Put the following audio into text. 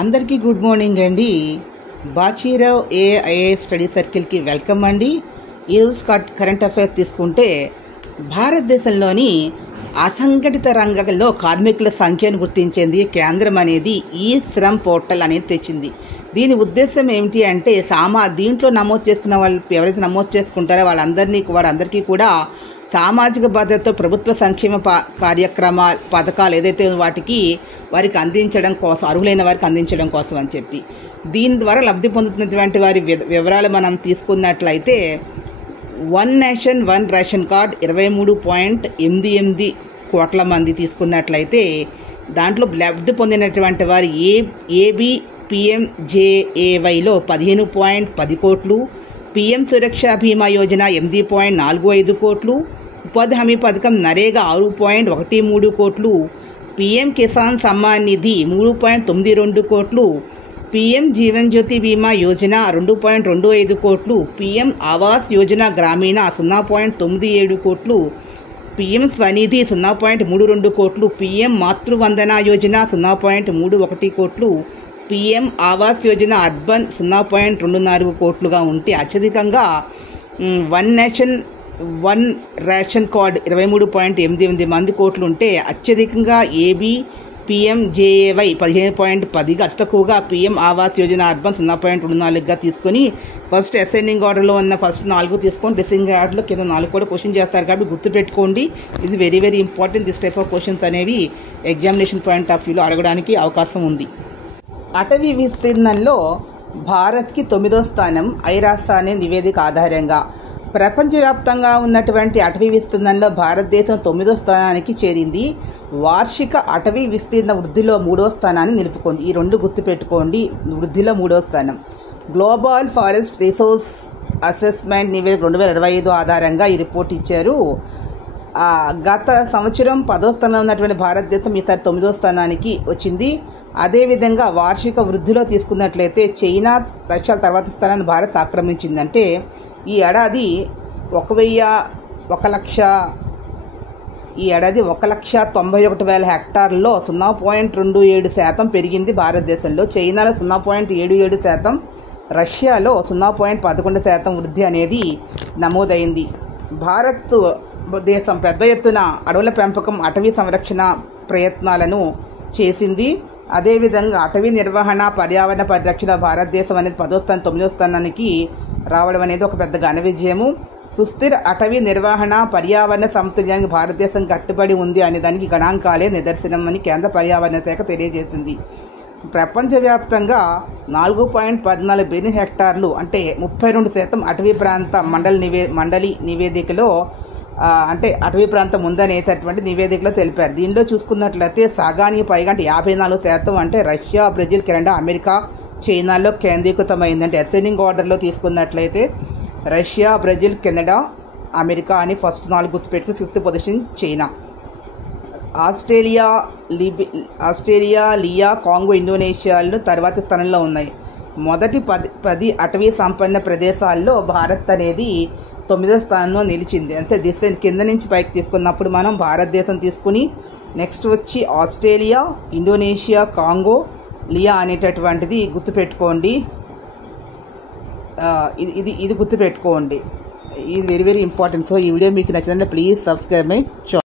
అందరికీ good morning అండి. Bachirao ఏఐఏఎస్ study సర్కిల్కి welcome అండి. ఈరోజు కరెంట్ అఫైర్స్ తీసుకుంటే భారతదేశంలోని అసంఘటిత రంగంలో కార్మికుల సంఖ్యను గుర్తించేందుకు కేంద్రం అనేది ఈ శ్రమ్ పోర్టల్ అనేది తెచ్చింది. దీని ఉద్దేశం ఏమిటి అంటే దీంట్లో నమోదు చేసుకున్న వాళ్ళు ఎవరైతే నమోదు చేసుకుంటారో వారందరికీ కూడా సామాజిక భద్రత ప్రభుత్వ సంక్షేమ పథకాలు ఏదైతే వారికి అందించడం కోసం, అర్హులైన వారికి అందించడం కోసం అని చెప్పి దీని ద్వారా లబ్ధి పొందుతున్నటువంటి వారి వివరాలు మనం తీసుకున్నట్లయితే 1 నేషన్ 1 రేషన్ కార్డ్ 23.88 కోట్ల మంది తీసుకున్నట్లయితే దాంట్లో లబ్ధి పొందినటువంటి వారు ఏబిపిఎంజేఏవైలో 15.10 కోట్లు, పీఎం సురక్ష బీమా యోజన 8.45 కోట్లు, ఉపాధి హామీ పథకం నరేగా 6.13 కోట్లు, పీఎం కిసాన్ సమ్మాన్ నిధి 3.92 కోట్లు, పీఎం జీవన్ జ్యోతి బీమా యోజన 2.25 కోట్లు, పీఎం ఆవాస్ యోజన గ్రామీణ 0.97 కోట్లు, పీఎం స్వనిధి 0.32 కోట్లు, పీఎం మాతృవందన యోజన 0.31 కోట్లు, పీఎం ఆవాస్ యోజన అర్బన్ 0.24 కోట్లుగా ఉంటే అత్యధికంగా 1 నేషన్ 1 రేషన్ కార్డ్ 23.88 మంది కోట్లు ఉంటే అత్యధికంగా ఏబిపిఎంజేఏవై 15.10గా, అతి తక్కువగా పీఎం ఆవాస్ యోజన అర్బన్ 0.24గా తీసుకొని ఫస్ట్ అసెండింగ్ ఆర్డర్లో ఉన్న ఫస్ట్ 4 తీసుకొని డిసెండింగ్ ఆర్డర్లో కింద 4 కూడా క్వశ్చన్ చేస్తారు కాబట్టి గుర్తుపెట్టుకోండి. ఇది very very important. This type of questions అనేవి ఎగ్జామినేషన్ పాయింట్ ఆఫ్ వ్యూలో అడగడానికి అవకాశం ఉంది. అటవీ విస్తీర్ణంలో భారత్కి 9వ స్థానం ఐరాస అనే నివేదిక ఆధారంగా. ప్రపంచవ్యాప్తంగా ఉన్నటువంటి అటవీ విస్తీర్ణంలో భారతదేశం 9వ స్థానానికి చేరింది. వార్షిక అటవీ విస్తీర్ణ వృద్ధిలో 3వ స్థానాన్ని నిలుపుకుంది. ఈ రెండు గుర్తుపెట్టుకోండి. వృద్ధిలో 3వ స్థానం. గ్లోబల్ ఫారెస్ట్ రిసోర్స్ అసెస్మెంట్ నివేదిక 2025 ఆధారంగా ఈ రిపోర్ట్ ఇచ్చారు. గత సంవత్సరం 10వ స్థానంలో ఉన్నటువంటి భారతదేశం ఈసారి 9వ స్థానానికి వచ్చింది. అదేవిధంగా వార్షిక వృద్ధిలో తీసుకున్నట్లయితే చైనా, రష్యాల తర్వాత స్థానాన్ని భారత్ ఆక్రమించిందంటే ఈ ఏడాది 1,91,000 హెక్టార్లలో 0.27% పెరిగింది భారతదేశంలో. చైనాలో 0.77%, రష్యాలో 0.11% వృద్ధి అనేది నమోదైంది. భారతదేశం పెద్ద ఎత్తున అడవుల పెంపకం, అటవీ సంరక్షణ ప్రయత్నాలను చేసింది. అదేవిధంగా అటవీ నిర్వహణ, పర్యావరణ పరిరక్షణ భారతదేశం అనేది 10వ స్థానం 9వ స్థానానికి రావడం అనేది ఒక పెద్ద ఘన విజయము. సుస్థిర అటవీ నిర్వహణ, పర్యావరణ సమతుల్యానికి భారతదేశం కట్టుబడి ఉంది అనే దానికి గణాంకాలే నిదర్శనం అని కేంద్ర పర్యావరణ శాఖ తెలియజేసింది. ప్రపంచవ్యాప్తంగా 4.14 బిలియన్ హెక్టార్లు అంటే 32% అటవీ ప్రాంత మండలి నివేదికలో అంటే అటవీ ప్రాంతం ఉందనేటటువంటి నివేదికలో తెలిపారు. దీనిలో చూసుకున్నట్లయితే సగానికి పైగా అంటే 54% అంటే రష్యా, బ్రెజిల్, కెనడా, అమెరికా, చైనాలో కేంద్రీకృతమైందంటే అసెండింగ్ ఆర్డర్లో తీసుకున్నట్లయితే రష్యా, బ్రెజిల్, కెనడా, అమెరికా అని ఫస్ట్ 4 గుర్తుపెట్టుకుని 5th పొజిషన్ చైనా. ఆస్ట్రేలియా, లియా, కాంగో, ఇండోనేషియాలు తర్వాతి స్థానంలో ఉన్నాయి. మొదటి 10 అటవీ సంపన్న ప్రదేశాల్లో భారత్ అనేది 9వ స్థానంలో నిలిచింది. అంటే కింద నుంచి పైకి తీసుకున్నప్పుడు మనం భారతదేశం తీసుకుని నెక్స్ట్ వచ్చి ఆస్ట్రేలియా, ఇండోనేషియా, కాంగో, లియా అనేటటువంటిది గుర్తుపెట్టుకోండి. ఇది గుర్తుపెట్టుకోండి. ఇది వెరీ వెరీ ఇంపార్టెంట్. సో ఈ వీడియో మీకు నచ్చినట్లయితే ప్లీజ్ సబ్స్క్రైబ్ మై ఛానల్.